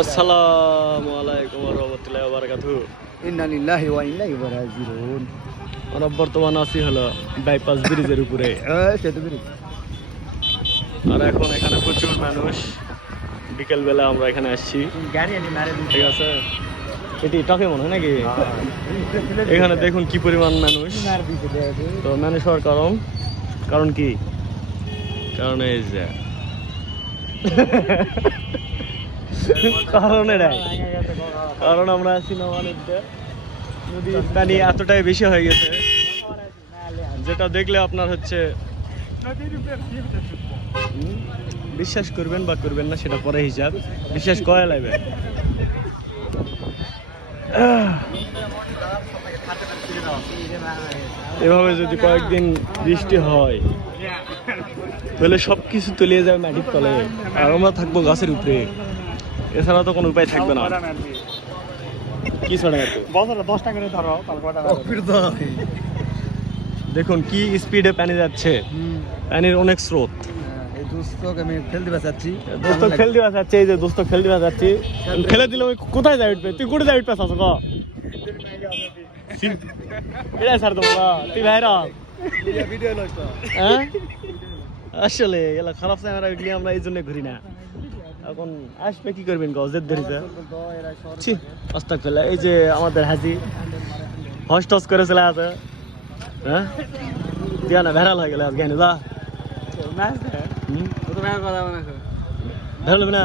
আসসালামু আলাইকুম ওয়া রাহমাতুল্লাহি ওয়া বারাকাতুহু। ইন্না লিল্লাহি ওয়া ইন্না ইলাইহি রাজিউন। আমরা বর্তমান আছি হলো বাইপাস ব্রিজের উপরে। সেতু ব্রিজ। আর এখন এখানে প্রচুর মানুষ, বিকেল বেলা আমরা এখানে আসছি, ঠিক আছে? এটি টকে মনে হয় নাকি? এখানে দেখুন কি পরিমাণ মানুষ। তো মানুষ হওয়ার কারণ কি? কারণ এই যে কারণ এটাই, কারণ আমরা আছি নবাবগঞ্জে, নদীর পানি এতটাই বেশি হয়ে গেছে যেটা দেখলে আপনার হচ্ছে বিশ্বাস করবেন বা করবেন না সেটা পরে হিসাব, বিশ্বাস করা লাগবে। এভাবে যদি কয়েকদিন বৃষ্টি হয় তাহলে সবকিছু তলিয়ে যাবে মাটির তলে, আর আমরা থাকবো গাছের উপরে। এছাড়া তো কোনো উপায় থাকবে না। কি ছড়া দেখুন কি স্পিডে পানি যাচ্ছে, পানির অনেক স্রোত। এই যে দোস্ত খেলতে যাচ্ছি, খেলে দিলে ওই কোথায় যাই উঠবে? তুই কোথায় যাই উঠবে? তুই ভাইরা আসলে এলা খারাপ ক্যামেরা উঠলে আমরা এই জন্য ঘুরি না। এখন আসবে কি করবেন গজের ধরেছে অস্তাক ফেলা। এই যে আমাদের হাজি হস টস করে চলে আছে, হ্যাঁ দিয়া না ভেড়াল হয়ে গেলে আজকে যা ভেড়াল না